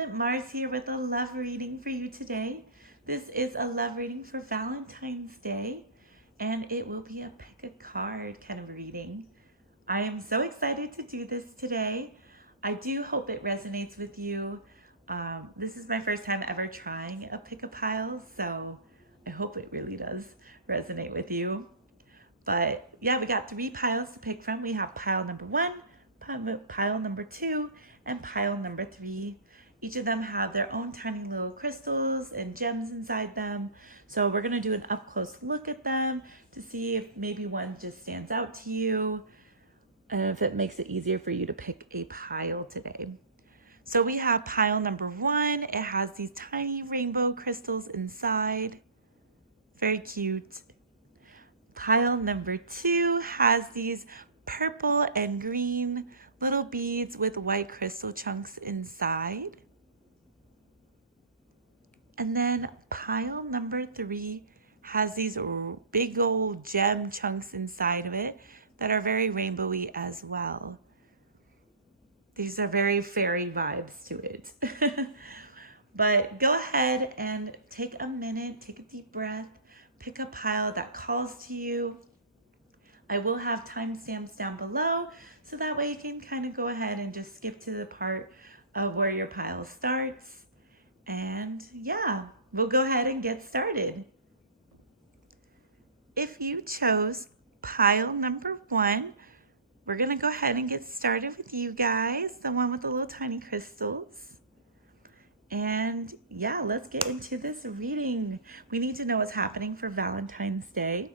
Violet Mars here with a love reading for you today. This is a love reading for Valentine's Day, and it will be a pick a card kind of reading. I am so excited to do this today. I do hope it resonates with you. This is my first time ever trying a pick a pile, so I hope it really does resonate with you. But yeah, we got 3 piles to pick from. We have pile number 1, pile number 2, and pile number 3. Each of them have their own tiny little crystals and gems inside them. So we're gonna do an up close look at them to see if maybe one just stands out to you and if it makes it easier for you to pick a pile today. So we have pile number 1. It has these tiny rainbow crystals inside. Very cute. Pile number 2 has these purple and green little beads with white crystal chunks inside. And then pile number 3 has these big old gem chunks inside of it that are very rainbowy as well. These are very fairy vibes to it. But go ahead and take a minute, take a deep breath, pick a pile that calls to you. I will have timestamps down below, so that way you can kind of go ahead and just skip to the part of where your pile starts. And yeah, we'll go ahead and get started. If you chose pile number 1, we're gonna go ahead and get started with you guys, the one with the little tiny crystals. And yeah, let's get into this reading. We need to know what's happening for Valentine's Day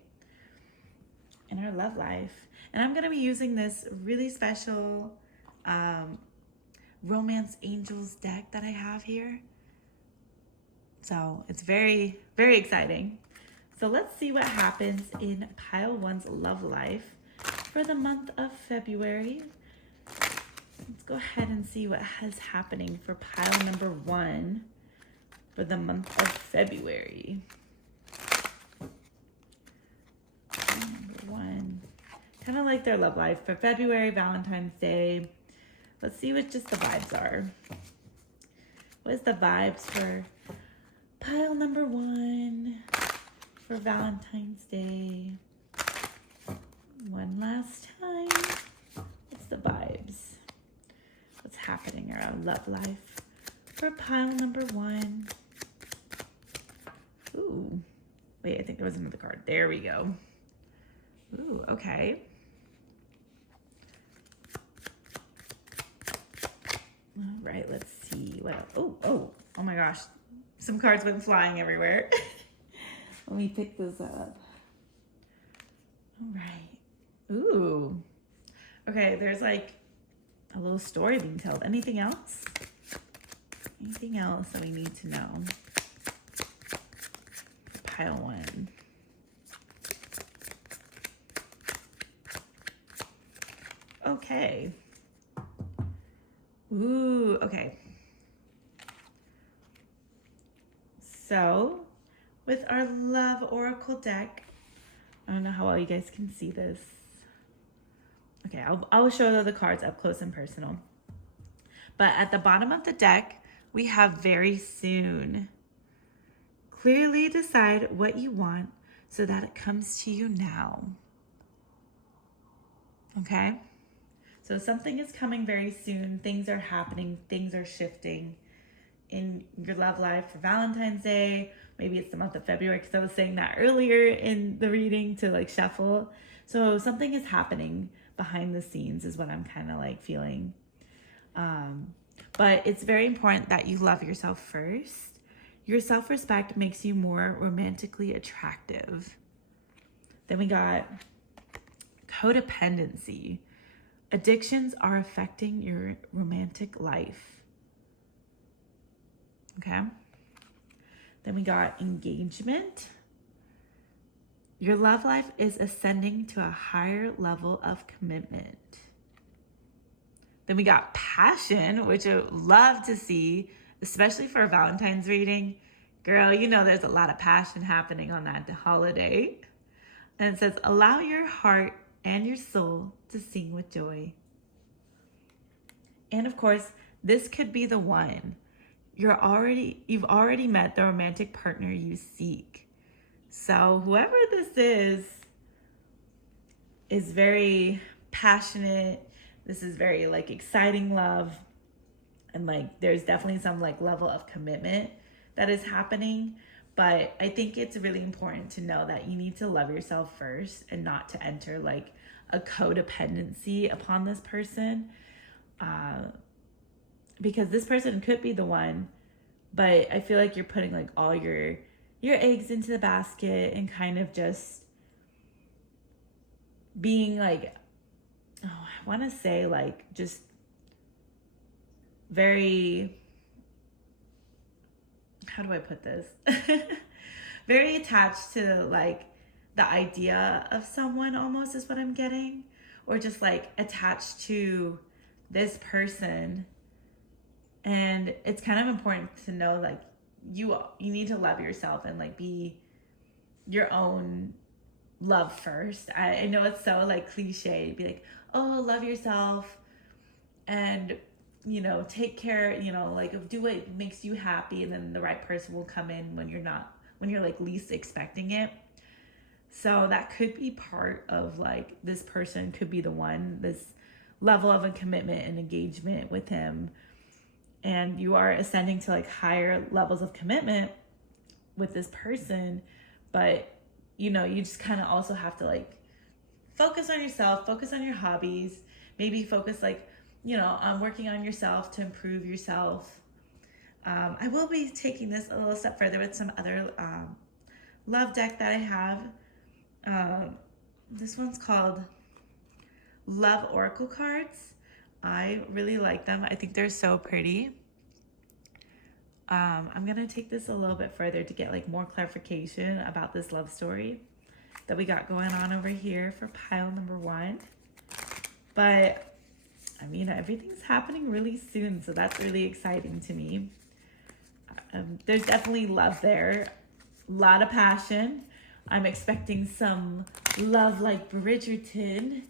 in our love life. And I'm gonna be using this really special Romance Angels deck that I have here. So it's very, very exciting. So let's see what happens in pile 1's love life for the month of February. Let's go ahead and see what is happening for pile number 1 for the month of February. Number 1, kind of like their love life for February, Valentine's Day. Let's see what just the vibes are. What is the vibes for pile number 1 for Valentine's Day? One last time. What's the vibes? What's happening in our love life for pile number 1? Ooh, wait, I think there was another card. There we go. Ooh, okay. All right, let's see what else. Oh my gosh. Some cards went flying everywhere. Let me pick this up. All right. Ooh. Okay, there's like a little story being told. Anything else? Anything else that we need to know? Pile 1. Okay. Ooh, okay. So, with our Love Oracle deck, I don't know how well you guys can see this. Okay, I'll show the cards up close and personal. But at the bottom of the deck, we have very soon. Clearly decide what you want so that it comes to you now. Okay? So something is coming very soon. Things are happening. Things are shifting in your love life for Valentine's Day. Maybe it's the month of February, because I was saying that earlier in the reading to like shuffle. So something is happening behind the scenes is what I'm kind of like feeling. But it's very important that you love yourself first. Your self-respect makes you more romantically attractive. Then we got codependency. Addictions are affecting your romantic life. Okay. Then we got engagement. Your love life is ascending to a higher level of commitment. Then we got passion, which I would love to see, especially for a Valentine's reading. Girl, you know there's a lot of passion happening on that holiday. And it says, allow your heart and your soul to sing with joy. And of course, this could be the one. you've already met the romantic partner you seek. So whoever this is very passionate. This is very like exciting love. And like there's definitely some like level of commitment that is happening. But I think it's really important to know that you need to love yourself first and not to enter like a codependency upon this person. Because this person could be the one, but I feel like you're putting like all your eggs into the basket and kind of just being like, oh, I want to say like just very, how do I put this? Very attached to like the idea of someone almost is what I'm getting, or just like attached to this person. And it's kind of important to know like you need to love yourself and like be your own love first. I know it's so like cliche to be like, oh, love yourself and take care, like do what makes you happy, and then the right person will come in when you're like least expecting it. So that could be part of like this person could be the one, this level of a commitment and engagement with him, and you are ascending to like higher levels of commitment with this person. But you just kind of also have to like focus on yourself, focus on your hobbies, maybe focus like on working on yourself to improve yourself. I will be taking this a little step further with some other love deck that I have. This one's called Love Oracle Cards. I really like them. I think they're so pretty. I'm gonna take this a little bit further to get like more clarification about this love story that we got going on over here for pile number 1. But I mean, everything's happening really soon, so that's really exciting to me. There's definitely love there, a lot of passion. I'm expecting some love like Bridgerton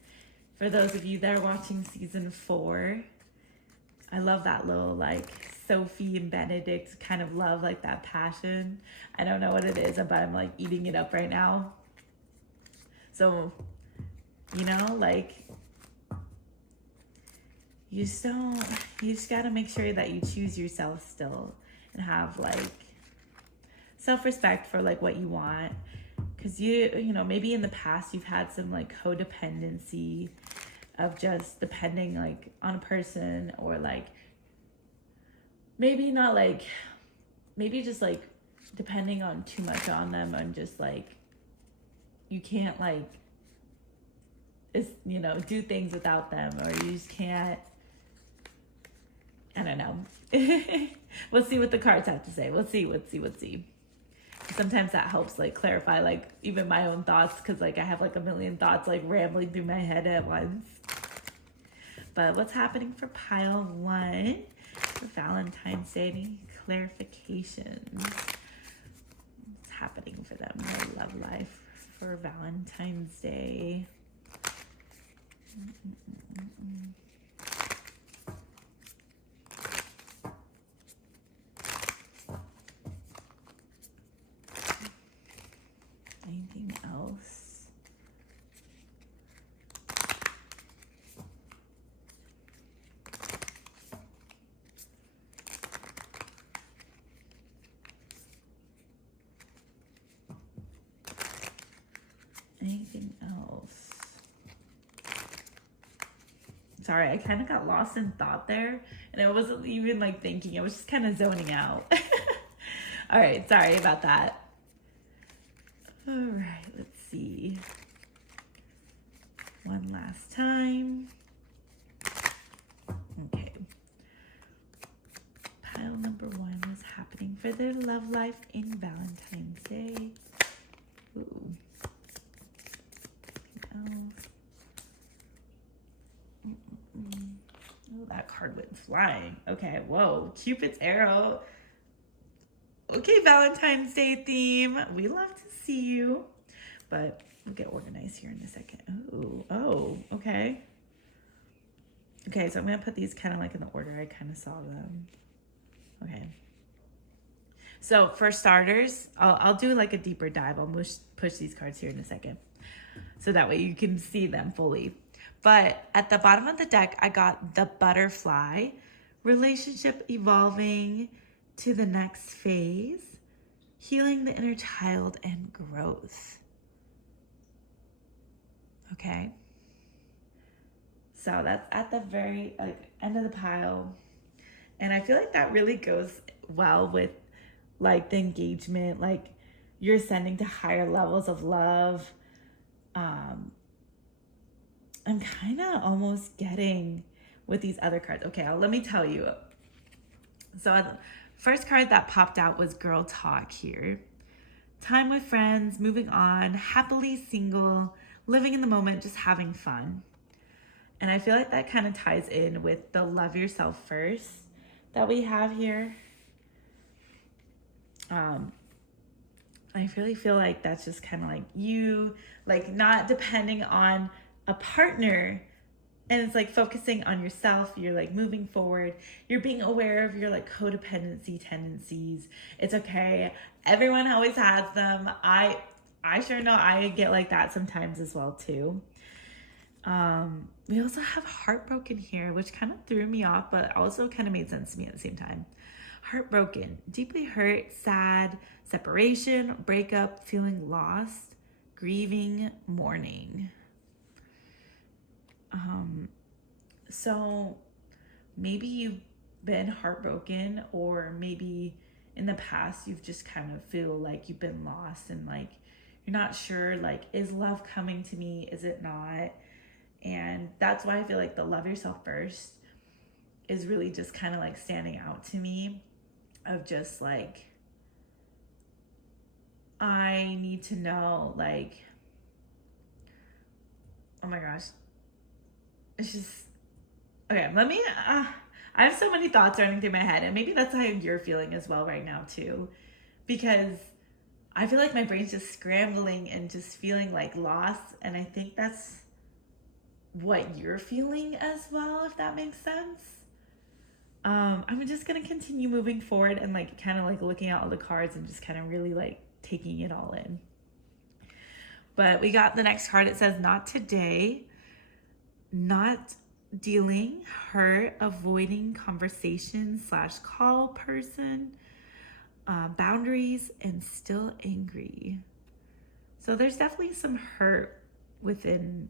for those of you that are watching season 4. I love that little like Sophie and Benedict kind of love, like that passion. I don't know what it is, but I'm like eating it up right now. So, like you just gotta make sure that you choose yourself still and have like self-respect for like what you want. Because maybe in the past you've had some like codependency of just depending like on a person, or like maybe not like, maybe just like depending on too much on them, and just like you can't like do things without them, or you just can't. I don't know. We'll see what the cards have to say. We'll see. Sometimes that helps like clarify like even my own thoughts, because like I have like a million thoughts like rambling through my head at once. But what's happening for pile 1 for Valentine's Day? Any clarifications? What's happening for them, their love life for Valentine's Day? Anything else? Anything else? Sorry, I kind of got lost in thought there, and I wasn't even like thinking. I was just kind of zoning out. All right, sorry about that. All right, let's see. One last time. Okay. Pile number 1 was happening for their love life in Valentine's Day. Ooh. Oh, that card went flying. Okay, whoa. Cupid's arrow. Okay, Valentine's Day theme. We love to see you. But we'll get organized here in a second. Oh, okay. Okay, so I'm going to put these kind of like in the order I kind of saw them. Okay. So for starters, I'll do like a deeper dive. I'll push these cards here in a second, so that way you can see them fully. But at the bottom of the deck, I got the butterfly, relationship evolving to the next phase, healing the inner child and growth. Okay. So that's at the very end of the pile. And I feel like that really goes well with like the engagement, like you're ascending to higher levels of love. I'm kind of almost getting with these other cards. Okay, let me tell you. So the first card that popped out was girl talk here. Time with friends, moving on, happily single, living in the moment, just having fun. And I feel like that kind of ties in with the love yourself first that we have here. I really feel like that's just kind of like you, like not depending on a partner, and it's like focusing on yourself. You're like moving forward. You're being aware of your like codependency tendencies. It's okay. Everyone always has them. I sure know I get like that sometimes as well too. We also have heartbroken here, which kind of threw me off, but also kind of made sense to me at the same time. Heartbroken, deeply hurt, sad, separation, breakup, feeling lost, grieving, mourning. So maybe you've been heartbroken, or maybe in the past you've just kind of feel like you've been lost and like you're not sure, like, is love coming to me? Is it not? And that's why I feel like the love yourself first is really just kind of like standing out to me, of just like, I need to know, like, oh my gosh, it's just, okay, let me, I have so many thoughts running through my head, and maybe that's how you're feeling as well right now too, because I feel like my brain's just scrambling and just feeling like lost, and I think that's what you're feeling as well, if that makes sense. I'm just gonna continue moving forward and like kind of like looking at all the cards and just kind of really like taking it all in. But we got the next card. It says not today, not dealing, hurt, avoiding conversation / call person, boundaries, and still angry. So there's definitely some hurt within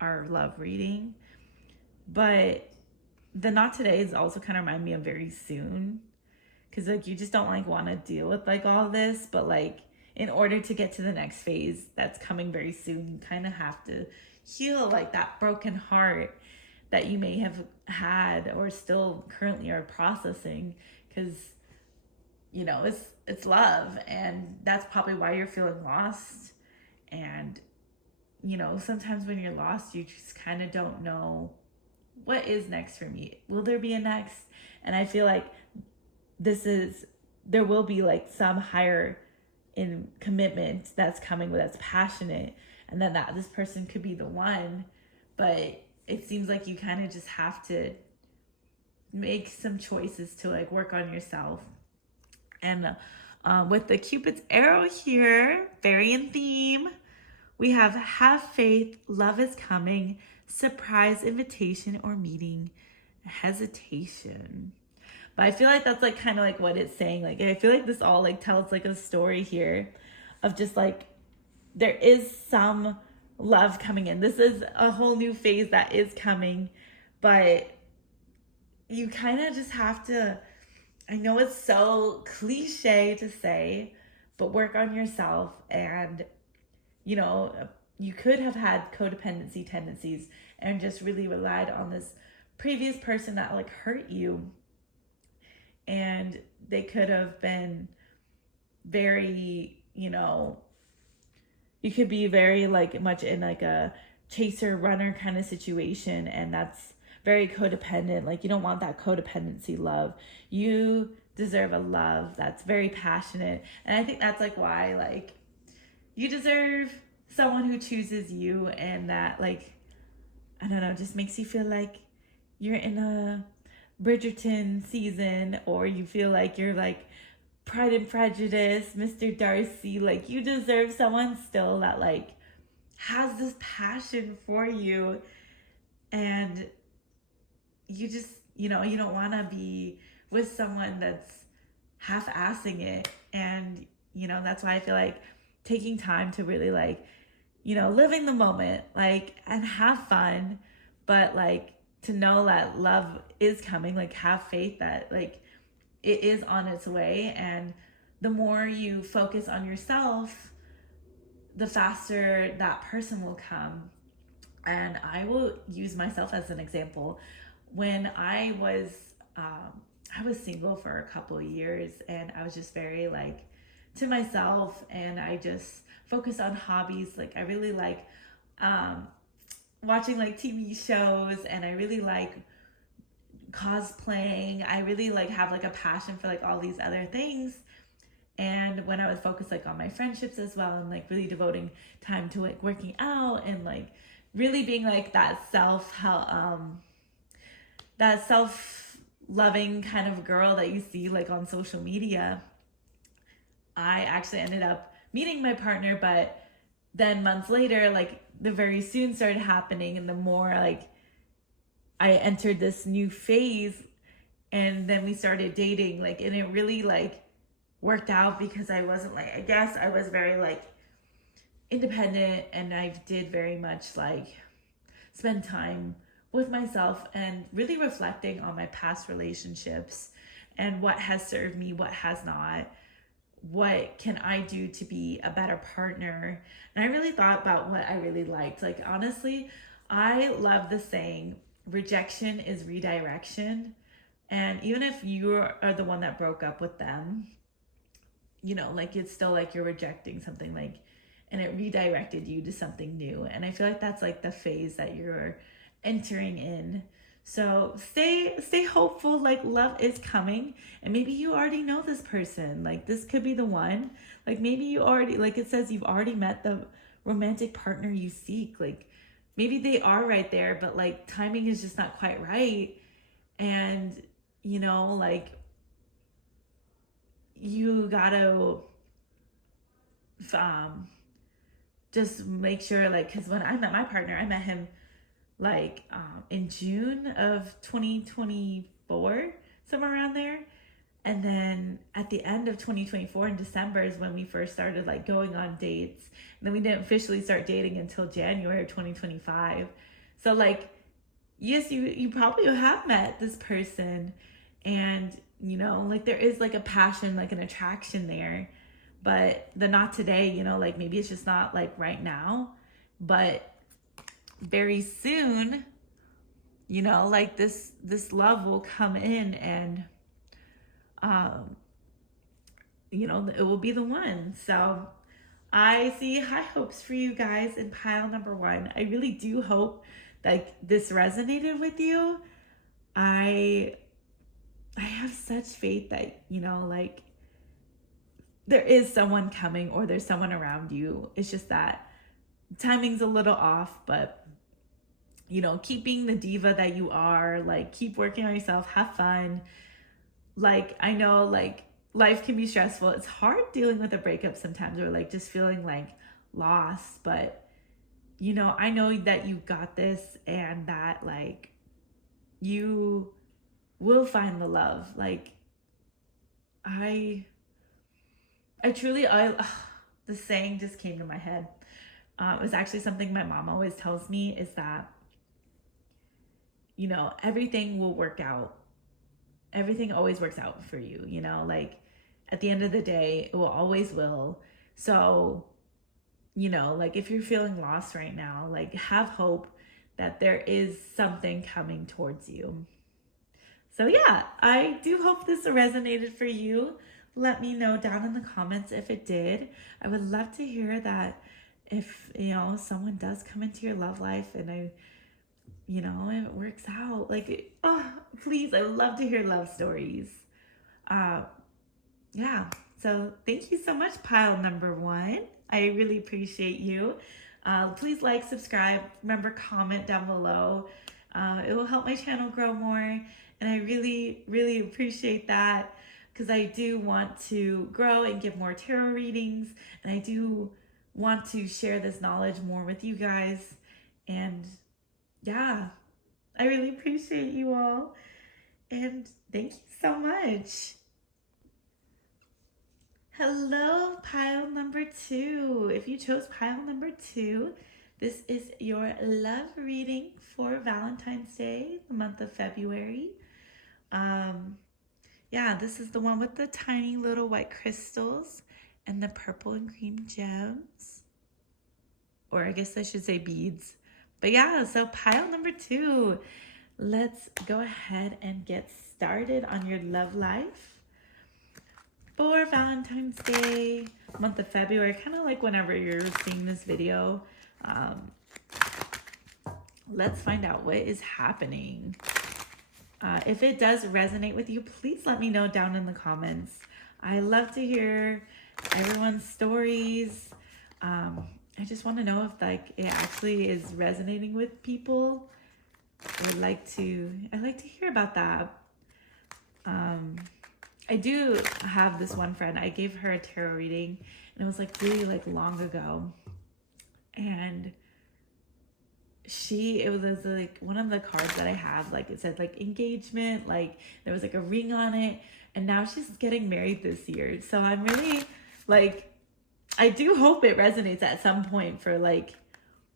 our love reading, but the not today is also kind of remind me of very soon, because like you just don't like want to deal with like all this, but like in order to get to the next phase that's coming very soon, you kind of have to heal like that broken heart that you may have had or still currently are processing, because you know it's love, and that's probably why you're feeling lost. And you know, sometimes when you're lost, you just kind of don't know what is next for me. Will there be a next? And I feel like there will be like some higher in commitment that's coming, that's passionate, and then that this person could be the one. But it seems like you kind of just have to make some choices to like work on yourself. And with the Cupid's arrow here, very in theme, we have faith, love is coming, surprise invitation or meeting, hesitation. But I feel like that's like kind of like what it's saying. Like I feel like this all like tells like a story here of just like there is some love coming in. This is a whole new phase that is coming, but you kind of just have to, I know it's so cliche to say, but work on yourself. And you know, you could have had codependency tendencies and just really relied on this previous person that like hurt you. And they could have been very, you know, you could be very like much in like a chaser runner kind of situation. And that's very codependent. Like you don't want that codependency love. You deserve a love that's very passionate. And I think that's like why like you deserve someone who chooses you, and that like, I don't know, just makes you feel like you're in a Bridgerton season, or you feel like you're like Pride and Prejudice, Mr. Darcy, like you deserve someone still that like has this passion for you, and you just, you don't want to be with someone that's half-assing it. And that's why I feel like taking time to really like, living the moment, like, and have fun, but like to know that love is coming, like have faith that like it is on its way. And the more you focus on yourself, the faster that person will come. And I will use myself as an example. When I was single for a couple of years, and I was just very like to myself, and I just focused on hobbies. Like I really like watching like TV shows, and I really like cosplaying. I really like have like a passion for like all these other things. And when I was focused like on my friendships as well, and like really devoting time to like working out and like really being like that self-loving kind of girl that you see like on social media, I actually ended up meeting my partner. But then months later, like the very soon started happening, and the more like I entered this new phase, and then we started dating, like, and it really like worked out because I wasn't like, I guess I was very like independent, and I did very much like spend time with myself and really reflecting on my past relationships and what has served me, what has not, what can I do to be a better partner. And I really thought about what I really liked. Like honestly, I love the saying, rejection is redirection. And even if you are the one that broke up with them, like it's still like you're rejecting something, like, and it redirected you to something new. And I feel like that's like the phase that you're entering in. So stay hopeful, like love is coming. And maybe you already know this person, like this could be the one. Like maybe you already, like it says, you've already met the romantic partner you seek. Like maybe they are right there, but like timing is just not quite right. And like you gotta just make sure, like, because when I met my partner, I met him like in June of 2024, somewhere around there. And then at the end of 2024 in December is when we first started like going on dates. And then we didn't officially start dating until January of 2025. So like, yes, you probably have met this person, and like there is like a passion, like an attraction there, but the not today, like maybe it's just not like right now, but very soon, like this love will come in, and it will be the one. So I see high hopes for you guys in pile number one. I really do hope like this resonated with you. I have such faith that, like there is someone coming, or there's someone around you. It's just that timing's a little off, but keeping the diva that you are, like keep working on yourself, have fun. Like I know like life can be stressful. It's hard dealing with a breakup sometimes, or like just feeling like lost, but I know that you got this, and that like you will find the love. Like I truly, the saying just came to my head. It was actually something my mom always tells me, is that, everything will work out. Everything always works out for you, like at the end of the day, it will always will. So, like if you're feeling lost right now, like have hope that there is something coming towards you. So yeah, I do hope this resonated for you. Let me know down in the comments if it did. I would love to hear that if, someone does come into your love life, and it works out. Like, please, I would love to hear love stories. Yeah, so thank you so much, pile number one. I really appreciate you. Please like, subscribe, remember, comment down below. It will help my channel grow more, and I really, really appreciate that. because I do want to grow and give more tarot readings, and I do want to share this knowledge more with you guys. And yeah, I really appreciate you all, and thank you so much. Hello, pile number 2. If you chose pile number 2, this is your love reading for Valentine's Day, the month of February. Yeah, this is the one with the tiny little white crystals and the purple and green gems. Or I guess I should say beads. But yeah, so pile number 2. Let's go ahead and get started on your love life for Valentine's Day, month of February, kind of like whenever you're seeing this video. Let's find out what is happening. If it does resonate with you, please let me know down in the comments. I love to hear everyone's stories. I just want to know if like it actually is resonating with people. I like to hear about that. I do have this one friend. I gave her a tarot reading, and it was like really like long ago, and it was like one of the cards that I have, like it said like engagement, like there was like a ring on it, and now she's getting married this year. So I'm really like, I do hope it resonates at some point for like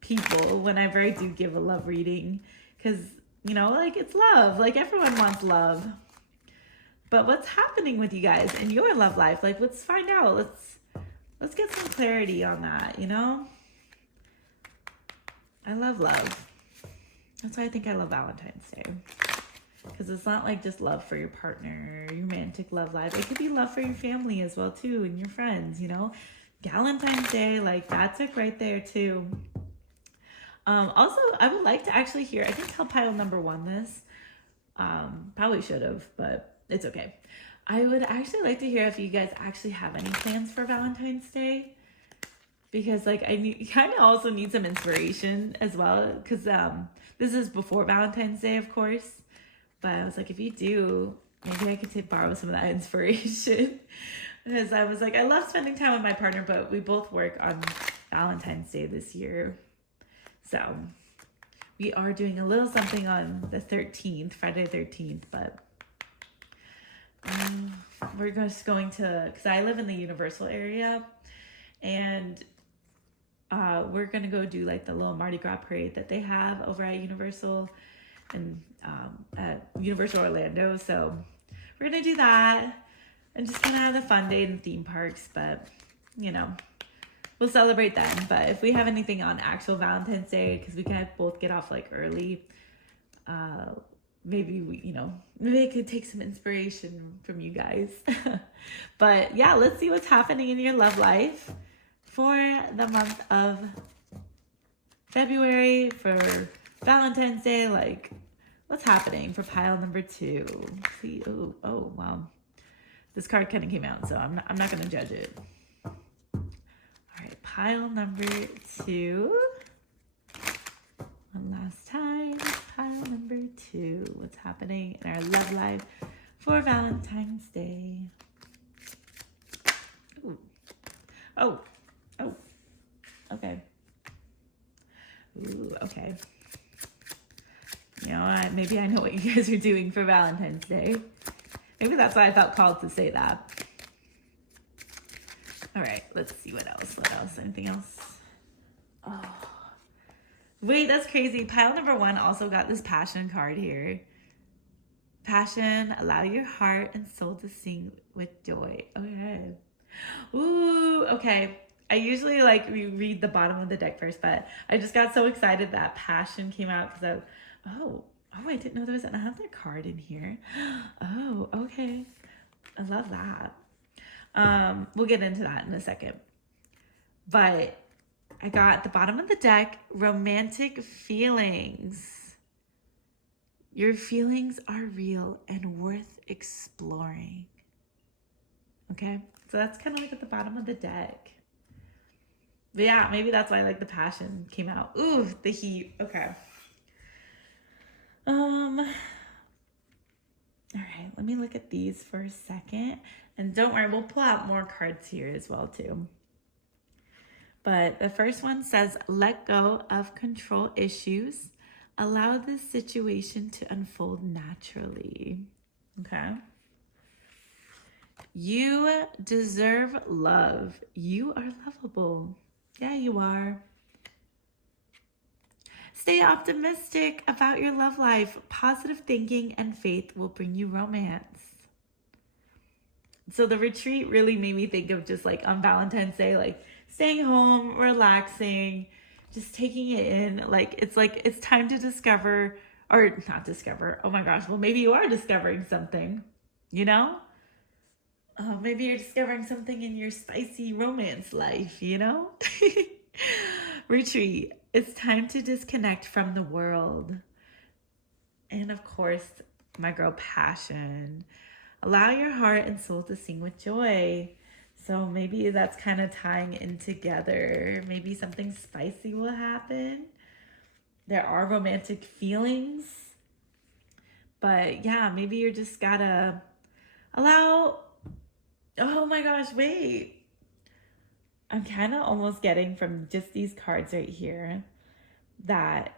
people whenever I do give a love reading, because you know, like it's love, like everyone wants love. But what's happening with you guys in your love life? Like, let's find out. Let's get some clarity on that, you know? I love love. That's why I think I love Valentine's Day. Because it's not like just love for your partner, your romantic love life. It could be love for your family as well, too, and your friends, you know? Valentine's Day, like, that's it right there, too. Also, I would like to actually hear, I didn't tell pile number 1 this. Probably should have, but it's okay. I would actually like to hear if you guys actually have any plans for Valentine's Day, because like I kind of also need some inspiration as well, because this is before Valentine's Day, of course, but I was like, if you do, maybe I could borrow some of that inspiration. Because I was like, I love spending time with my partner, but we both work on Valentine's Day this year, so we are doing a little something on the 13th, Friday the 13th, but we're just going to, because I live in the Universal area, and we're going to go do like the little Mardi Gras parade that they have over at Universal, and at Universal Orlando. So we're going to do that and just kind of have a fun day in theme parks, but you know, we'll celebrate then. But if we have anything on actual Valentine's Day, because we can both get off like early, maybe maybe I could take some inspiration from you guys. But yeah, let's see what's happening in your love life for the month of February, for Valentine's Day. Like, what's happening for pile number 2? See, oh wow, this card kind of came out, so I'm not gonna judge it. All right, pile number 2. One last time, pile number 2. What's happening in our love life for Valentine's Day? Ooh. Oh, okay. Ooh, okay. You know, maybe I know what you guys are doing for Valentine's Day. Maybe that's why I felt called to say that. All right, let's see what else. Anything else? Oh. Wait, that's crazy. Pile number 1 also got this passion card here. Passion, allow your heart and soul to sing with joy. Okay. Ooh, okay. I usually like read the bottom of the deck first, but I just got so excited that passion came out because I didn't know there was another card in here. Oh, okay. I love that. We'll get into that in a second. But I got at the bottom of the deck, romantic feelings. Your feelings are real and worth exploring. Okay, so that's kind of like at the bottom of the deck. But yeah, maybe that's why like the passion came out. Ooh, the heat. Okay. All right, let me look at these for a second. And don't worry, we'll pull out more cards here as well too. But the first one says, let go of control issues. Allow the situation to unfold naturally. Okay. You deserve love. You are lovable. Yeah, you are. Stay optimistic about your love life. Positive thinking and faith will bring you romance. So the retreat really made me think of just like on Valentine's Day, like staying home, relaxing, just taking it in. Like it's time to discover, or not discover. Oh my gosh. Well, maybe you are discovering something, you know? Maybe you're discovering something in your spicy romance life, you know? Retreat. It's time to disconnect from the world. And of course, my girl, passion. Allow your heart and soul to sing with joy. So maybe that's kind of tying in together. Maybe something spicy will happen. There are romantic feelings. But yeah, maybe you're just gotta allow... Oh my gosh, wait. I'm kind of almost getting from just these cards right here that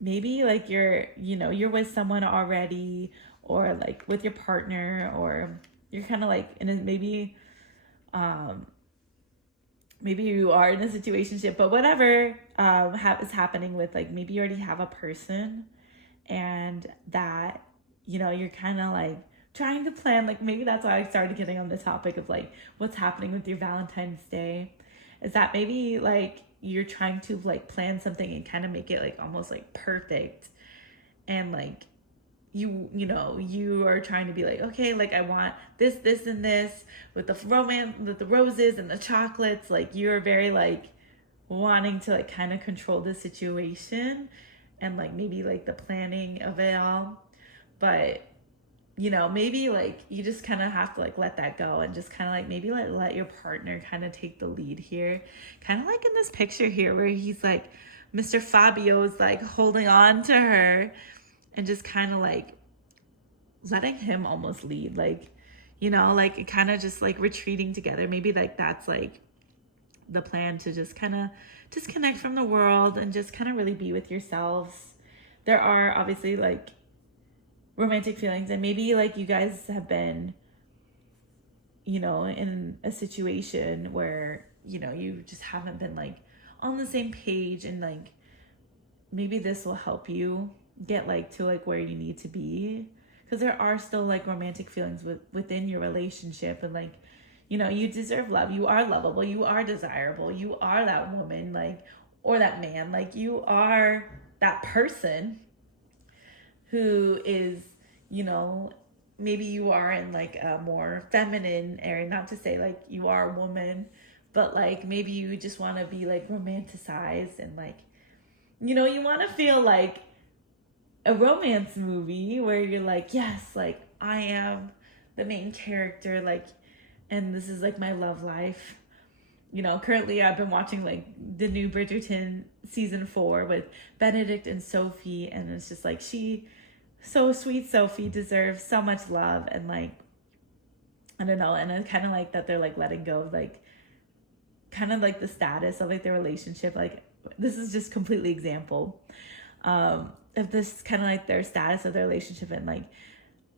maybe like you're with someone already, or like with your partner, or you're kind of like in a maybe you are in a situationship, but whatever is happening with, like, maybe you already have a person, and that you're kind of like trying to plan, like maybe that's why I started getting on the topic of like what's happening with your Valentine's Day, is that maybe like you're trying to like plan something and kind of make it like almost like perfect, and like you are trying to be like, okay, like I want this and this with the romance, with the roses and the chocolates. Like you're very like wanting to like kind of control the situation and like maybe like the planning of it all. But maybe like you just kind of have to like let that go and just kind of like maybe like let your partner kind of take the lead here. Kind of like in this picture here where he's like, Mr. Fabio's like holding on to her and just kind of like letting him almost lead, like, like kind of just like retreating together. Maybe like that's like the plan, to just kind of disconnect from the world and just kind of really be with yourselves. There are obviously like romantic feelings, and maybe like you guys have been in a situation where you just haven't been like on the same page, and like maybe this will help you get like to like where you need to be, because there are still like romantic feelings within your relationship, and like you deserve love. You are lovable, you are desirable, you are that woman, like, or that man, like you are that person who is, maybe you are in like a more feminine area, not to say like you are a woman, but like maybe you just want to be like romanticized, and like, you want to feel like a romance movie where you're like, yes, like I am the main character, like, and this is like my love life. Currently I've been watching like the new Bridgerton season 4 with Benedict and Sophie, and it's just like so sweet. Sophie deserves so much love, and like, I don't know, and I kind of like that they're like letting go of like kind of like the status of like their relationship. Like, this is just completely example of this kind of like their status of their relationship, and like,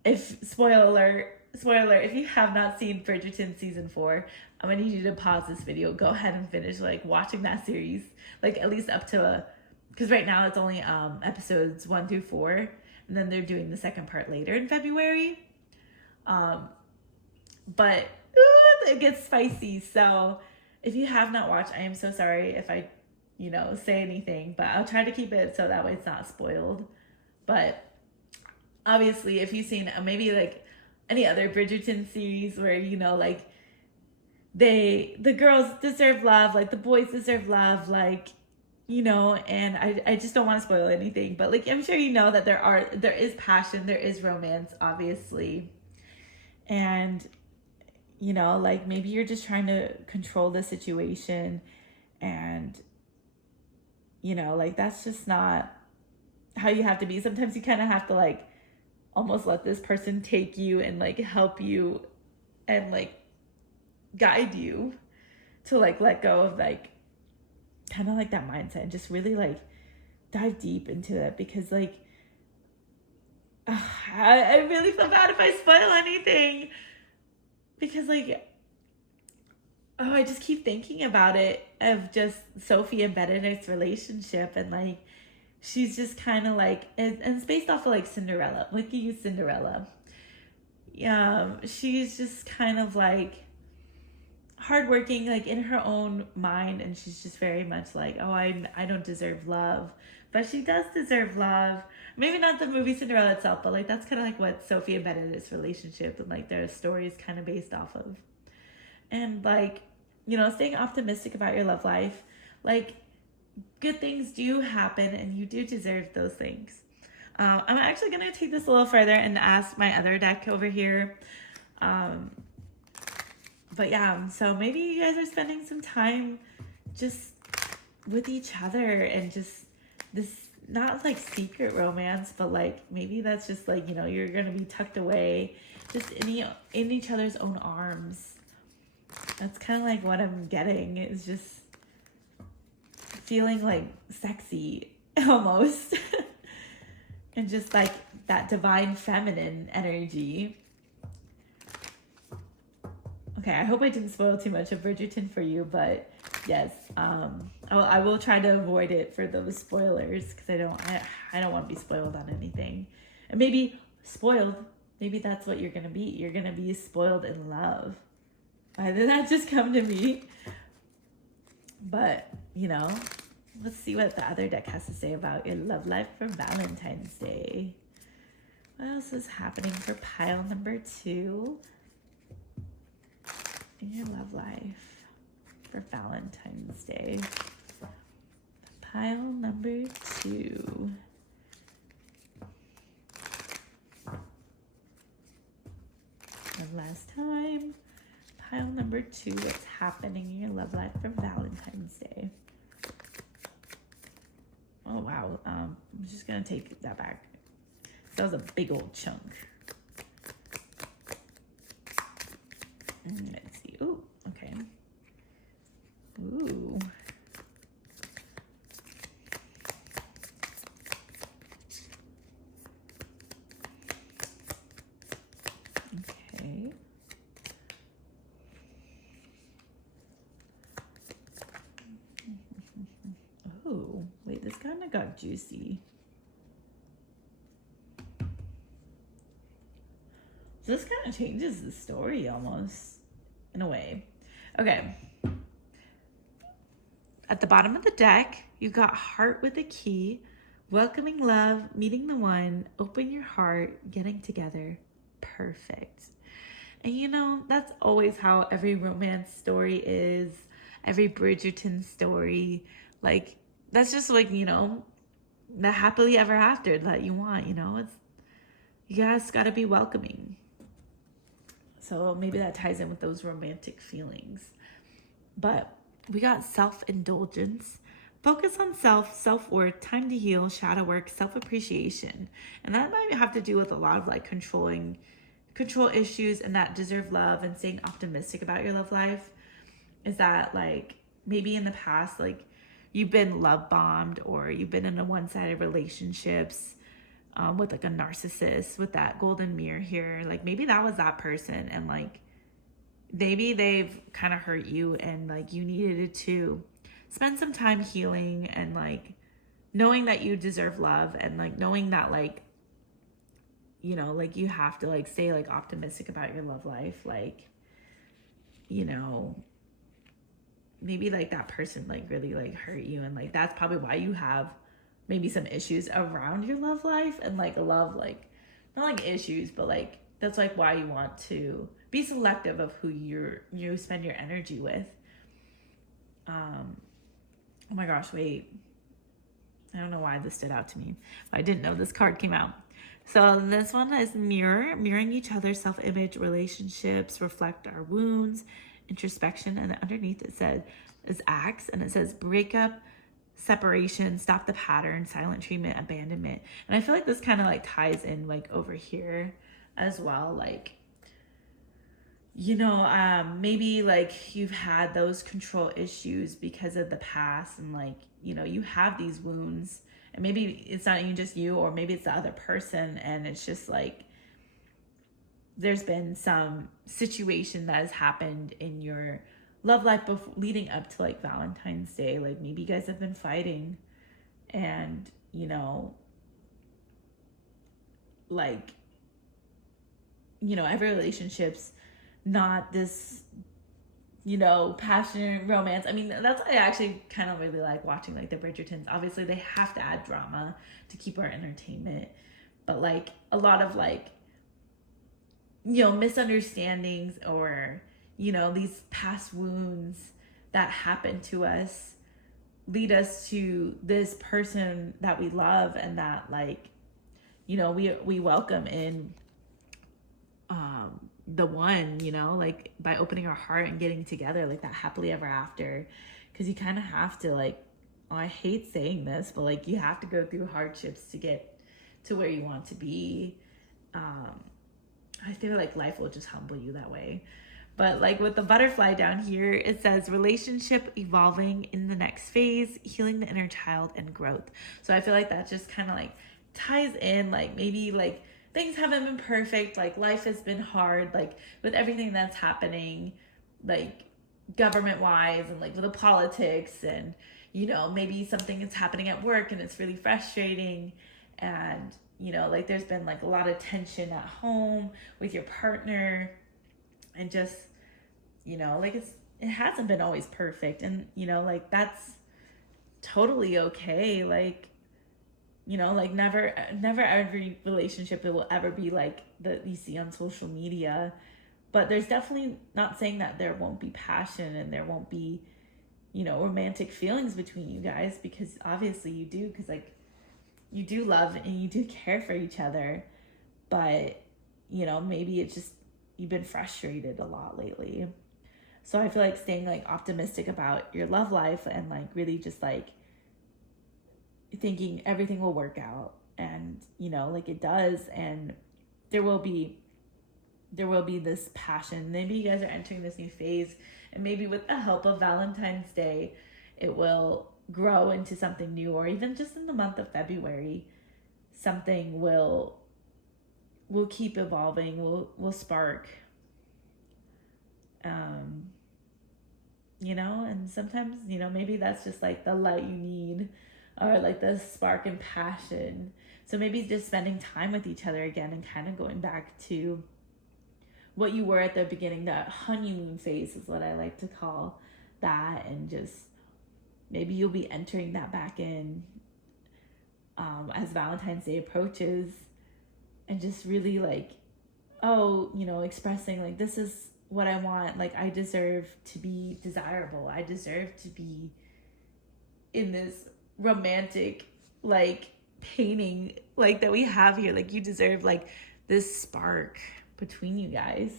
if spoiler alert, if you have not seen Bridgerton season 4, I'm gonna need you to pause this video, go ahead and finish like watching that series, like at least up to because right now it's only episodes 1 through 4, and then they're doing the second part later in February. But it gets spicy. So if you have not watched, I am so sorry if I say anything, but I'll try to keep it so that way it's not spoiled. But obviously, if you've seen maybe like any other Bridgerton series where like the girls deserve love, like the boys deserve love, like, and I just don't want to spoil anything, but like I'm sure that there is passion, there is romance, obviously, and like maybe you're just trying to control the situation, and like that's just not how you have to be. Sometimes you kind of have to like almost let this person take you and like help you and like guide you to like let go of like kind of like that mindset and just really like dive deep into it, because like I really feel bad if I spoil anything, because like I just keep thinking about it, of just Sophie and Benedict's relationship, and like she's just kind of like, and it's based off of like Cinderella, Wiki Cinderella. Yeah, she's just kind of like hardworking, like in her own mind, and she's just very much like, oh, I don't deserve love, but she does deserve love. Maybe not the movie Cinderella itself, but like that's kind of like what Sophie and Benedict's relationship and like their story is kind of based off of. And like, you know, staying optimistic about your love life, like good things do happen and you do deserve those things. I'm actually going to take this a little further and ask my other deck over here. But yeah, so maybe you guys are spending some time just with each other and just this, not like secret romance, but like maybe that's just like, you know, you're going to be tucked away just in each other's own arms. That's kind of like what I'm getting, is just feeling like sexy almost. And just like that divine feminine energy. Okay, I hope I didn't spoil too much of Bridgerton for you, but yes, I will try to avoid it for those spoilers, because I don't want to be spoiled on anything. And maybe spoiled, maybe that's what you're gonna be. You're gonna be spoiled in love. Why did that just come to me? But you know, let's see what the other deck has to say about your love life for Valentine's Day. What else is happening for pile number 2 in your love life for Valentine's Day? Pile number 2. One last time. Pile number 2, what's happening in your love life for Valentine's Day? Oh, wow. I'm just going to take that back. That was a big old chunk. Let's see. Ooh, okay. Ooh. Okay. Oh, wait, this kind of got juicy. So this kind of changes the story almost, in a way. Okay. At the bottom of the deck, you got heart with a key, welcoming love, meeting the one, open your heart, getting together, perfect. And you know, that's always how every romance story is, every Bridgerton story. Like, that's just like, you know, the happily ever after that you want, you know? It's, you guys gotta be welcoming. So maybe that ties in with those romantic feelings. But we got self-indulgence, focus on self-worth, time to heal, shadow work, self-appreciation. And that might have to do with a lot of like control issues and that deserve love, and staying optimistic about your love life. Is that like maybe in the past, like you've been love bombed, or you've been in a one-sided relationships with like a narcissist, with that golden mirror here. Like maybe that was that person, and like maybe they've kind of hurt you, and like you needed to spend some time healing, and like knowing that you deserve love, and like knowing that like, you know, like you have to like stay like optimistic about your love life. Like, you know, maybe like that person like really like hurt you, and like that's probably why you have maybe some issues around your love life, and like a love, like not like issues, but like that's like why you want to be selective of who you spend your energy with. Oh my gosh, wait, I don't know why this stood out to me. I didn't know this card came out. So this one is mirroring each other, self-image, relationships, reflect our wounds, introspection. And underneath it says is acts, and it says breakup, separation, stop the pattern, silent treatment, abandonment. And I feel like this kind of like ties in like over here as well. Like, maybe like you've had those control issues because of the past, and like, you have these wounds, and maybe it's not even just you, or maybe it's the other person, and it's just like there's been some situation that has happened in your love life leading up to like Valentine's Day. Like maybe you guys have been fighting, and like every relationship's not this passionate romance. I mean, that's why I actually kind of really like watching like the Bridgertons. Obviously they have to add drama to keep our entertainment, but like a lot of like misunderstandings, or these past wounds that happen to us lead us to this person that we love, and that like we welcome in the one, like by opening our heart and getting together, like that happily ever after. Because you kind of have to like, I hate saying this, but like you have to go through hardships to get to where you want to be. I feel like life will just humble you that way. But like with the butterfly down here, it says relationship evolving in the next phase, healing the inner child, and growth. So I feel like that just kind of like ties in, like maybe like things haven't been perfect, like life has been hard, like with everything that's happening, like government wise, and like with the politics, and maybe something is happening at work and it's really frustrating, and like there's been like a lot of tension at home with your partner, and just like it hasn't been always perfect, and like that's totally okay. Like like never every relationship it will ever be like that you see on social media, but there's definitely not saying that there won't be passion and there won't be romantic feelings between you guys, because obviously you do, because like you do love and you do care for each other, but maybe it's just you've been frustrated a lot lately. So I feel like staying like optimistic about your love life, and like really just like thinking everything will work out, and like it does, and there will be this passion. Maybe you guys are entering this new phase, and maybe with the help of Valentine's Day it will grow into something new, or even just in the month of February something will keep evolving, will spark, and sometimes maybe that's just like the light you need, or like the spark and passion. So maybe just spending time with each other again, and kind of going back to what you were at the beginning. That honeymoon phase is what I like to call that, and just maybe you'll be entering that back in as Valentine's Day approaches, and just really like expressing like, this is what I want, like I deserve to be desirable, I deserve to be in this romantic like painting like that we have here, like you deserve like this spark between you guys.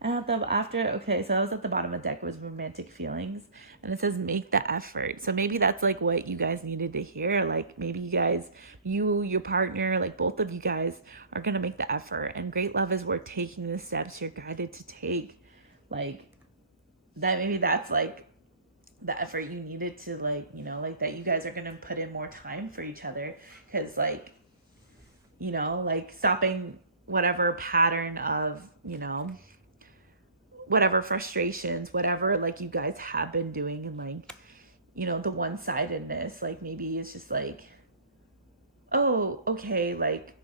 And so I was at the bottom of the deck was romantic feelings, and it says make the effort. So maybe that's like what you guys needed to hear. Like maybe you guys, your partner, like both of you guys are gonna make the effort, and great love is worth taking the steps you're guided to take. Like that, maybe that's like the effort you needed to like, like that you guys are gonna put in more time for each other, because like, like stopping whatever pattern of, whatever frustrations, whatever like you guys have been doing, and like, the one-sidedness, like maybe it's just like, oh, okay, like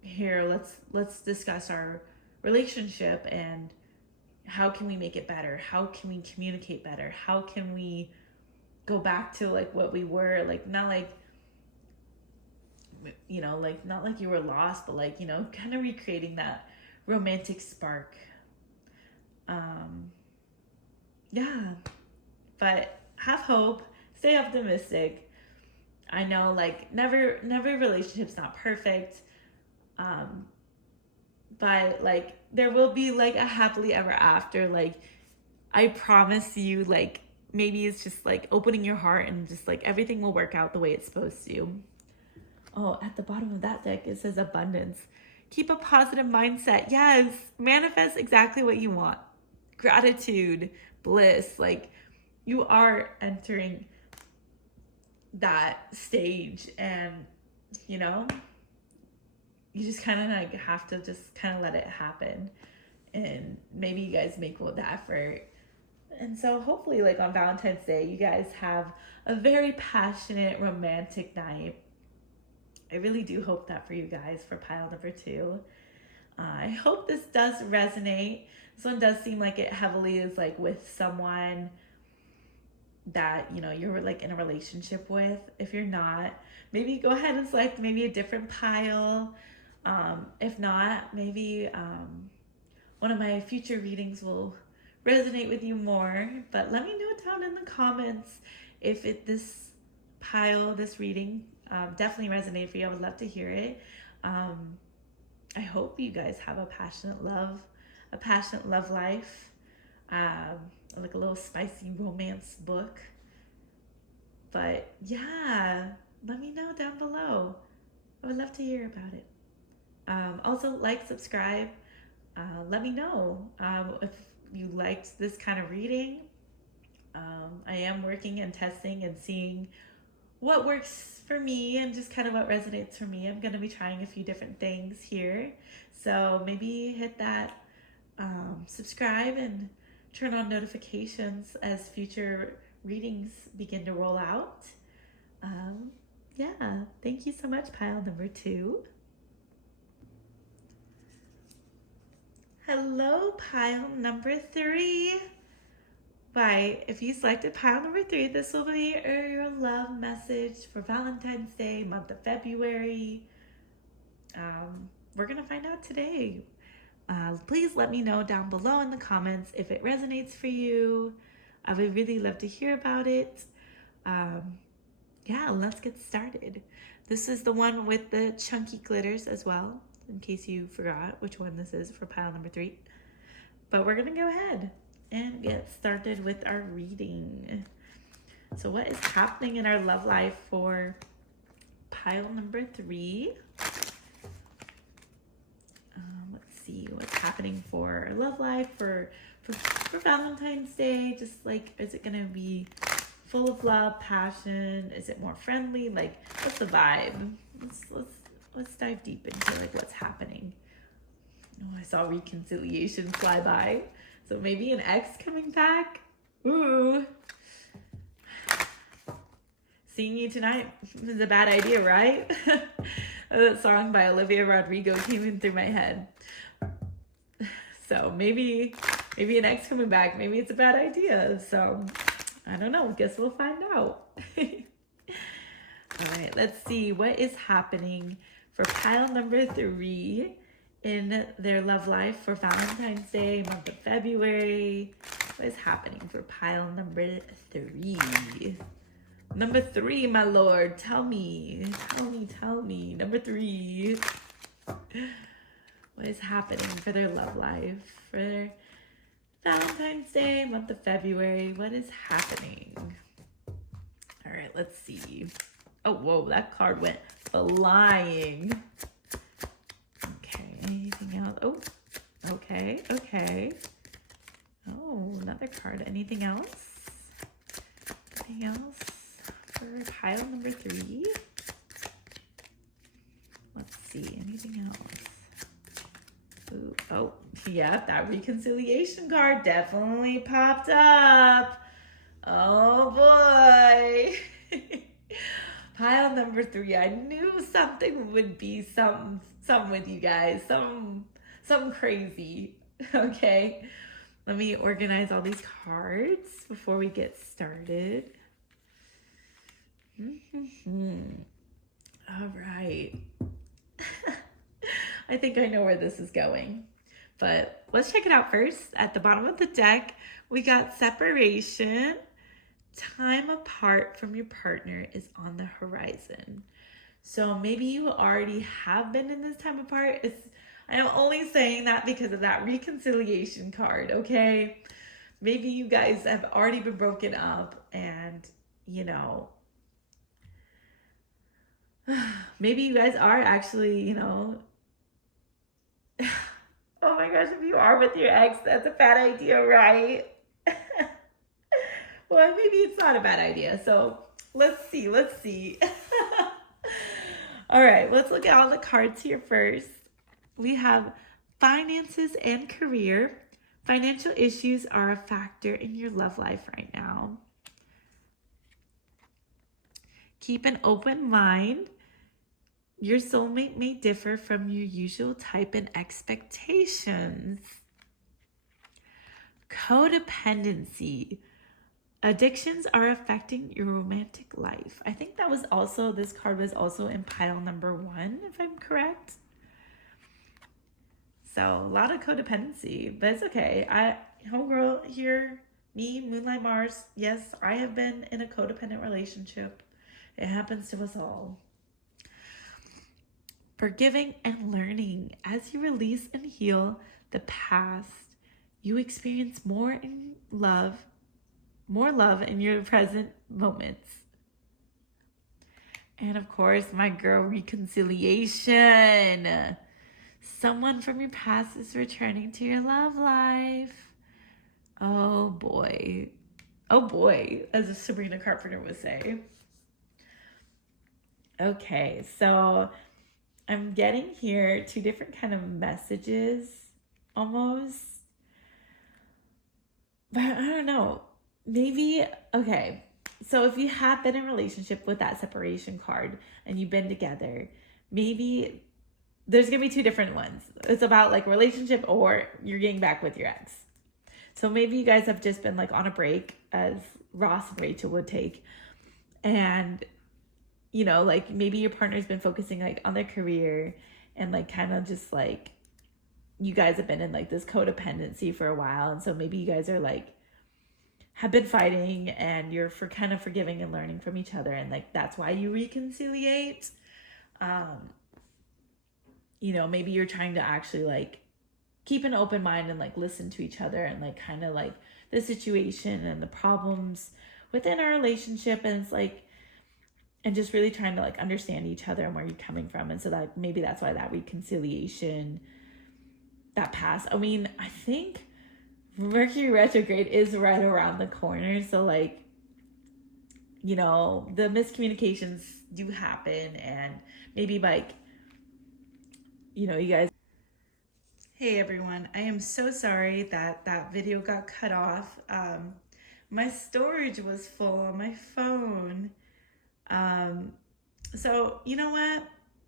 here, let's discuss our relationship, and how can we make it better? How can we communicate better? How can we go back to like what we were, like not like, like not like you were lost, but like, kind of recreating that romantic spark. Yeah, but have hope, stay optimistic. I know like never relationship's not perfect, but like there will be like a happily ever after. Like I promise you, like maybe it's just like opening your heart and just like everything will work out the way it's supposed to. Oh, at the bottom of that deck, it says abundance. Keep a positive mindset. Yes, manifest exactly what you want. Gratitude, bliss. Like, you are entering that stage, and you know, you just kind of like have to just kind of let it happen. And maybe you guys make the effort. And so hopefully, like on Valentine's Day, you guys have a very passionate, romantic night. I really do hope that for you guys for pile number 2. I hope this does resonate. This one does seem like it heavily is like with someone that, you know, you're like in a relationship with. If you're not, maybe go ahead and select maybe a different pile. If not, maybe one of my future readings will resonate with you more. But let me know down in the comments if this reading definitely resonated for you. I would love to hear it. I hope you guys have a passionate love life, like a little spicy romance book. But yeah, let me know down below. I would love to hear about it. Also, like, subscribe. Let me know if you liked this kind of reading. I am working and testing and seeing what works for me and just kind of what resonates for me. I'm going to be trying a few different things here. So maybe hit that subscribe and turn on notifications as future readings begin to roll out. Yeah, thank you so much, pile number 2. Hello, pile number 3. Right, if you selected pile number 3, this will be your love message for Valentine's Day, month of February. We're going to find out today. Please let me know down below in the comments if it resonates for you. I would really love to hear about it. Yeah, let's get started. This is the one with the chunky glitters as well, in case you forgot which one this is for pile number 3. But we're going to go ahead and get started with our reading. So what is happening in our love life for pile number 3? Let's see what's happening for our love life for Valentine's Day. Just like, is it gonna be full of love, passion? Is it more friendly? Like, what's the vibe? Let's dive deep into like what's happening. Oh, I saw reconciliation fly by. So maybe an ex coming back. Ooh. Seeing you tonight is a bad idea, right? That song by Olivia Rodrigo came in through my head. So maybe an ex coming back. Maybe it's a bad idea. So I don't know. Guess we'll find out. All right, let's see what is happening for pile number 3 in their love life for Valentine's Day, month of February. What is happening for pile number 3? Number 3, my lord, tell me. Number 3. What is happening for their love life for Valentine's Day, month of February? What is happening? All right, let's see. Oh, whoa, that card went flying. Anything else? Oh, okay. Oh, another card. Anything else? Anything else for pile number 3? Let's see. Anything else? Ooh, oh, yeah, that reconciliation card definitely popped up. Oh, boy. Pile number 3. I knew something would be something with you guys, something crazy. Okay, let me organize all these cards before we get started. All right. I think I know where this is going, but let's check it out first. At the bottom of the deck, we got separation. Time apart from your partner is on the horizon. So maybe you already have been in this time apart. I'm only saying that because of that reconciliation card, okay? maybe you guys have already been broken up and, you know, maybe you guys are actually, you know, oh my gosh, if you are with your ex, that's a bad idea, right? Well, maybe it's not a bad idea. So let's see. Let's see. All right, let's look at all the cards here first. We have finances and career. Financial issues are a factor in your love life right now. Keep an open mind. Your soulmate may differ from your usual type and expectations. Codependency. Addictions are affecting your romantic life. I think that was also, this card was also in pile number 1, if I'm correct. So a lot of codependency, but it's okay. Homegirl here, me, Moonlight Mars, yes, I have been in a codependent relationship. It happens to us all. Forgiving and learning. As you release and heal the past, you experience more love in your present moments. And of course, my girl, reconciliation. Someone from your past is returning to your love life. Oh boy. Oh boy, as Sabrina Carpenter would say. Okay, so I'm getting here 2 different kind of messages almost. But I don't know. Maybe, okay. So if you have been in a relationship with that separation card and you've been together, maybe there's going to be 2 different ones. It's about like relationship or you're getting back with your ex. So maybe you guys have just been like on a break, as Ross and Rachel would take. And, you know, like maybe your partner's been focusing like on their career and like kind of just like, you guys have been in like this codependency for a while. And so maybe you guys are like, have been fighting and you're kind of forgiving and learning from each other. And like, that's why you reconciliate. You know, maybe you're trying to actually like keep an open mind and like listen to each other and like kind of like the situation and the problems within our relationship. And it's like, and just really trying to like understand each other and where you're coming from. And so that maybe that's why that reconciliation, that pass. I mean, I think Mercury retrograde is right around the corner. So like, you know, the miscommunications do happen and maybe like, you know, you guys. Hey everyone, I am so sorry that that video got cut off. My storage was full on my phone. So you know what?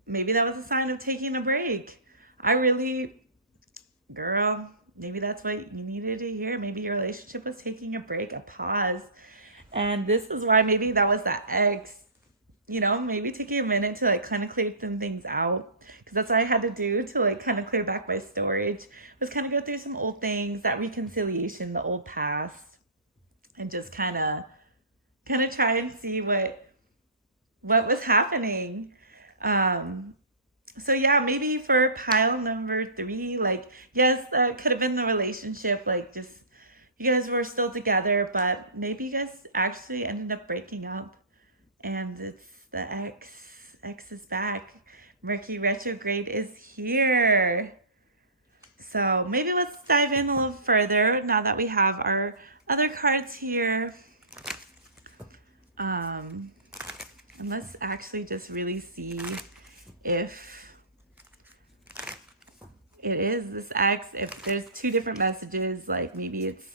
Maybe that was a sign of taking a break. Girl, maybe that's what you needed to hear. Maybe your relationship was taking a break, a pause. And this is why maybe that was that ex, you know, maybe taking a minute to like kind of clear some things out. Because that's what I had to do to like kind of clear back my storage, was kind of go through some old things, that reconciliation, the old past, and just kind of try and see what was happening. So yeah, maybe for pile number 3, like, yes, that could have been the relationship, like just you guys were still together, but maybe you guys actually ended up breaking up and it's the ex is back. Mercury retrograde is here. So maybe let's dive in a little further now that we have our other cards here. And let's actually just really see if it is this ex, if there's 2 different messages, like maybe it's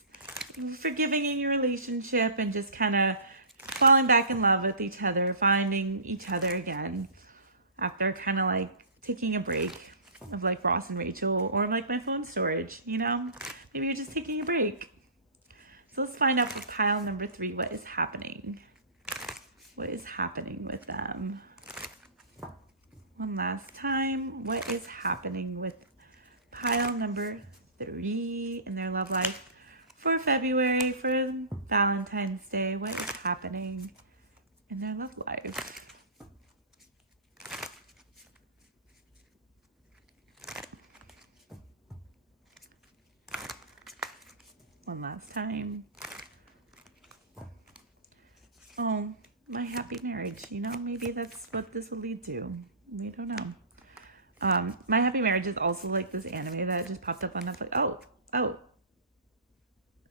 forgiving in your relationship and just kind of falling back in love with each other, finding each other again after kind of like taking a break of like Ross and Rachel, or like my phone storage, you know, maybe you're just taking a break. So let's find out with pile number 3, what is happening. What is happening with them? One last time, what is happening with pile number 3 in their love life for February, for Valentine's Day? What is happening in their love life? one last time. Oh, my happy marriage. You know, maybe that's what this will lead to. We don't know. My happy marriage is also like this anime that just popped up on Netflix. Oh.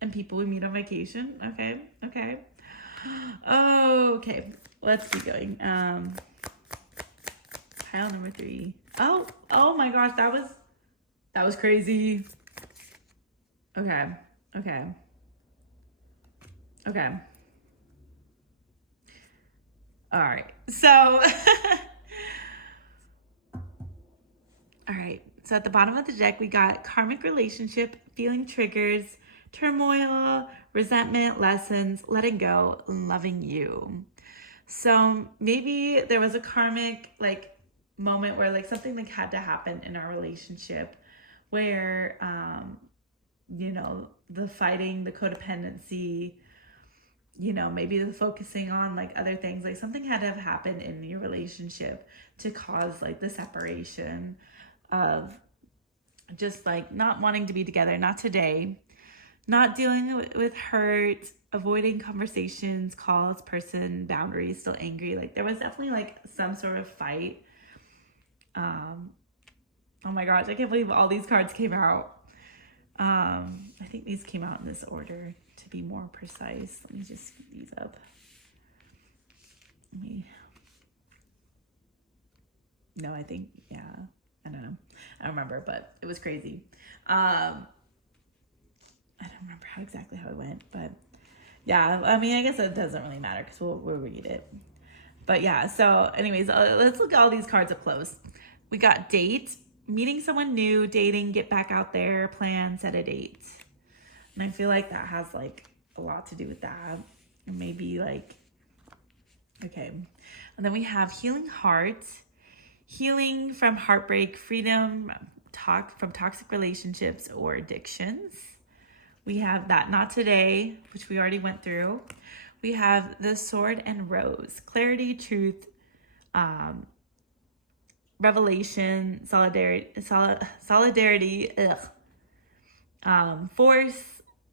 And people we meet on vacation. Okay. Okay. Let's keep going. Pile number 3. Oh my gosh, that was crazy. Okay. All right. So, all right. So at the bottom of the deck, we got karmic relationship, feeling triggers, turmoil, resentment, lessons, letting go, loving you. So maybe there was a karmic like moment where like something like had to happen in our relationship where, you know, the fighting, the codependency, you know, maybe the focusing on like other things, like something had to have happened in your relationship to cause like the separation of just like not wanting to be together, not today, not dealing with hurt, avoiding conversations, calls, person, boundaries, still angry. Like there was definitely like some sort of fight. Oh my gosh, I can't believe all these cards came out. I think these came out in this order to be more precise. Let me just speed these up. No, I think, yeah, I don't know. I don't remember, but it was crazy. I don't remember exactly how it went, but yeah, I mean, I guess it doesn't really matter because we'll read it. But yeah, so anyways, let's look at all these cards up close. We got date, meeting someone new, dating, get back out there, plan, set a date. And I feel like that has like a lot to do with that. Maybe like, okay. And then we have healing heart, healing from heartbreak, freedom, from toxic relationships or addictions. We have that not today, which we already went through. We have the sword and rose, clarity, truth, revelation, solidarity, force,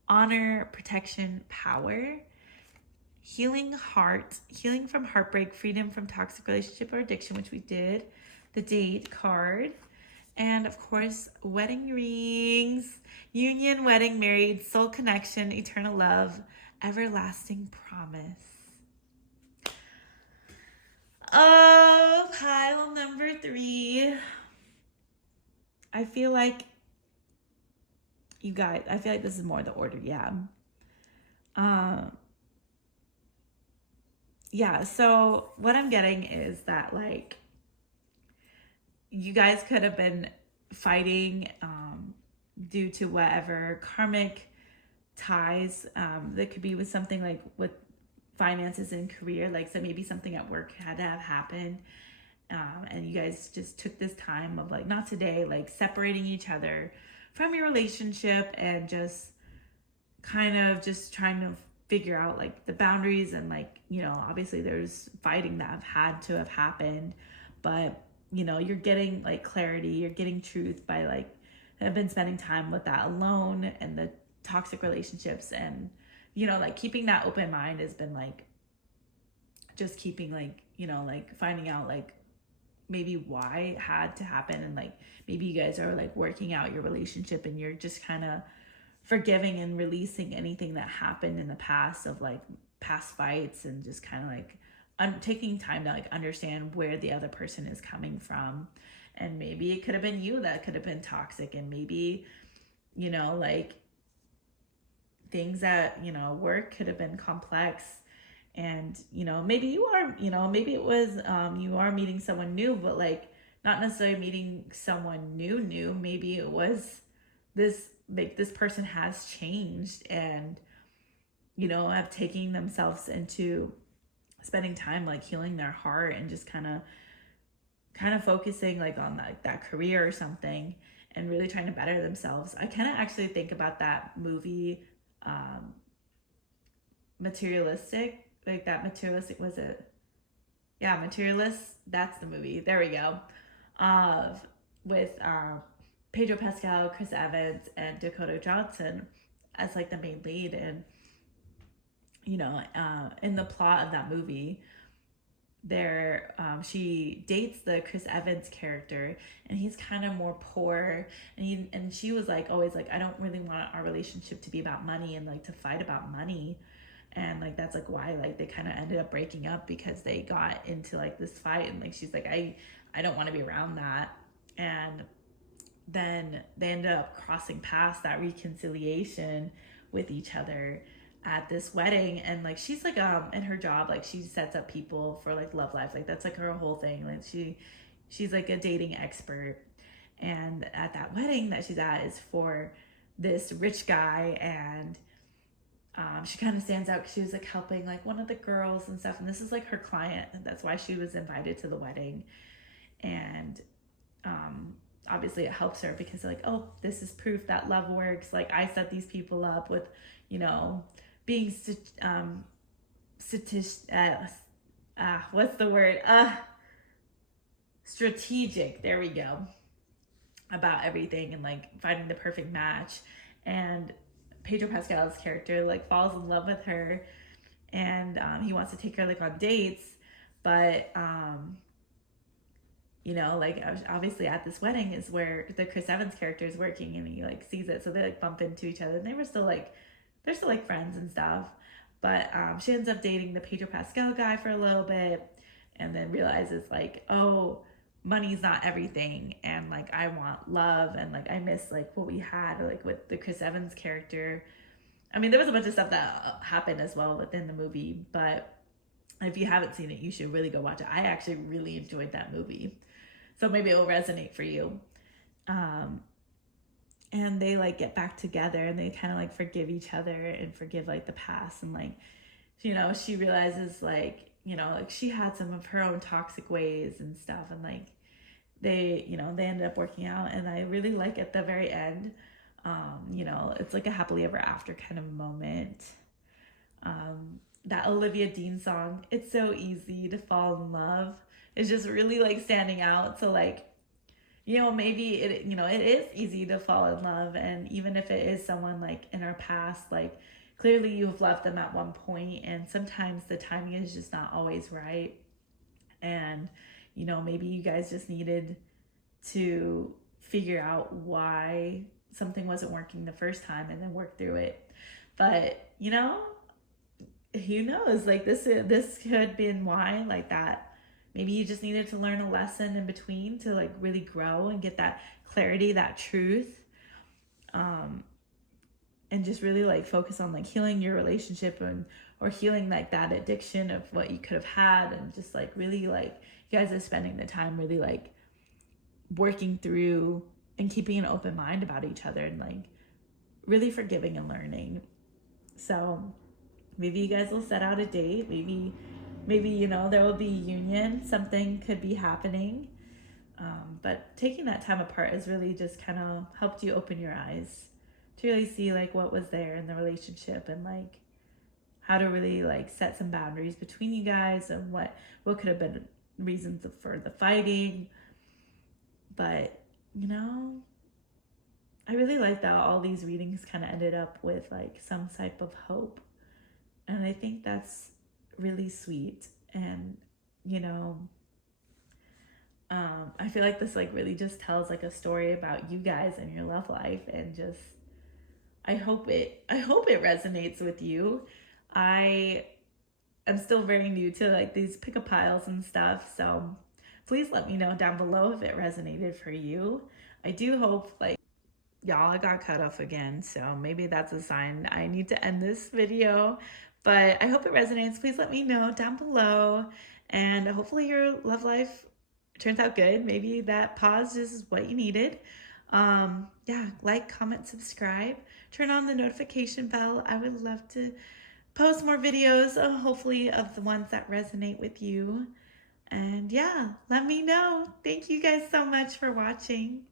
honor, protection, power, healing heart, healing from heartbreak, freedom from toxic relationship or addiction, which we did, the date card, and of course, wedding rings, union, wedding, married, soul connection, eternal love, everlasting promise. Oh, pile number 3. I feel like you guys, I feel like this is more the order, yeah. Yeah, so what I'm getting is that like you guys could have been fighting due to whatever karmic ties that could be with something like with finances and career, like so maybe something at work had to have happened, and you guys just took this time of like not today, like separating each other from your relationship and just kind of just trying to figure out like the boundaries and like, you know, obviously there's fighting that have had to have happened, but you know, you're getting like clarity, you're getting truth by like have been spending time with that alone and the toxic relationships, and you know, like keeping that open mind has been like just keeping like, you know, like finding out like maybe why it had to happen, and like maybe you guys are like working out your relationship and you're just kind of forgiving and releasing anything that happened in the past of like past fights, and just kind of like taking time to like understand where the other person is coming from. And maybe it could have been you that could have been toxic, and maybe, you know, like things at, you know, work could have been complex, and you know, maybe you are, you know, maybe it was you are meeting someone new, but like not necessarily meeting someone new, maybe it was this, like this person has changed and, you know, have taken themselves into spending time like healing their heart and just kind of focusing like on that career or something, and really trying to better themselves. I kind of actually think about that movie Materialistic, like that Materialistic, was it? Yeah, Materialist, that's the movie. There we go. With Pedro Pascal, Chris Evans, and Dakota Johnson. as like the main lead. And you know, in the plot of that movie, there she dates the Chris Evans character, and he's kind of more poor, and she was like always like, I don't really want our relationship to be about money and like to fight about money. And like that's like why like they kind of ended up breaking up, because they got into like this fight, and like she's like, I don't want to be around that. And then they ended up crossing past that reconciliation with each other at this wedding. And like she's like in her job, like she sets up people for like love life, like that's like her whole thing. Like she's like a dating expert. And at that wedding that she's at is for this rich guy. And she kind of stands out because she was like helping like one of the girls and stuff, and this is like her client, and that's why she was invited to the wedding. And obviously it helps her because like, oh, this is proof that love works. Like I set these people up with, you know, being what's the word? Strategic. There we go. About everything, and like finding the perfect match. And Pedro Pascal's character like falls in love with her, and he wants to take her like on dates, but you know, like obviously at this wedding is where the Chris Evans character is working, and he like sees it, so they like bump into each other, and they're still like friends and stuff. But she ends up dating the Pedro Pascal guy for a little bit, and then realizes like, oh, money's not everything, and like I want love, and like I miss like what we had like with the Chris Evans character. I mean, there was a bunch of stuff that happened as well within the movie, but if you haven't seen it, you should really go watch it. I actually really enjoyed that movie, so maybe it will resonate for you. And they like get back together, and they kind of like forgive each other and forgive like the past. And like, you know, she realizes like, you know, like she had some of her own toxic ways and stuff, and like they, you know, they ended up working out. And I really like at the very end, you know, it's like a happily ever after kind of moment. That Olivia Dean song, It's So Easy to Fall in Love, is just really like standing out. So like, you know, maybe it, you know, it is easy to fall in love, and even if it is someone like in our past, like clearly you've loved them at one point, and sometimes the timing is just not always right. And you know, maybe you guys just needed to figure out why something wasn't working the first time and then work through it. But you know, who knows, like this could have been why, like that maybe you just needed to learn a lesson in between to like really grow and get that clarity, that truth, and just really like focus on like healing your relationship, and or healing like that addiction of what you could have had, and just like really like you guys are spending the time really like working through and keeping an open mind about each other, and like really forgiving and learning. So maybe you guys will set out a date, maybe you know, there will be union, something could be happening, but taking that time apart has really just kind of helped you open your eyes to really see like what was there in the relationship, and like how to really like set some boundaries between you guys, and what could have been reasons for the fighting. But you know, I really like that all these readings kind of ended up with like some type of hope, and I think that's really sweet. And you know, I feel like this like really just tells like a story about you guys and your love life, and just I hope it resonates with you. I am still very new to like these pick-up piles and stuff, so please let me know down below if it resonated for you. I do hope, like, y'all, I got cut off again, so maybe that's a sign I need to end this video. But I hope it resonates. Please let me know down below, and hopefully your love life turns out good. Maybe that pause is what you needed. Yeah, like, comment, subscribe, turn on the notification bell. I would love to post more videos, hopefully of the ones that resonate with you. And yeah, let me know. Thank you guys so much for watching.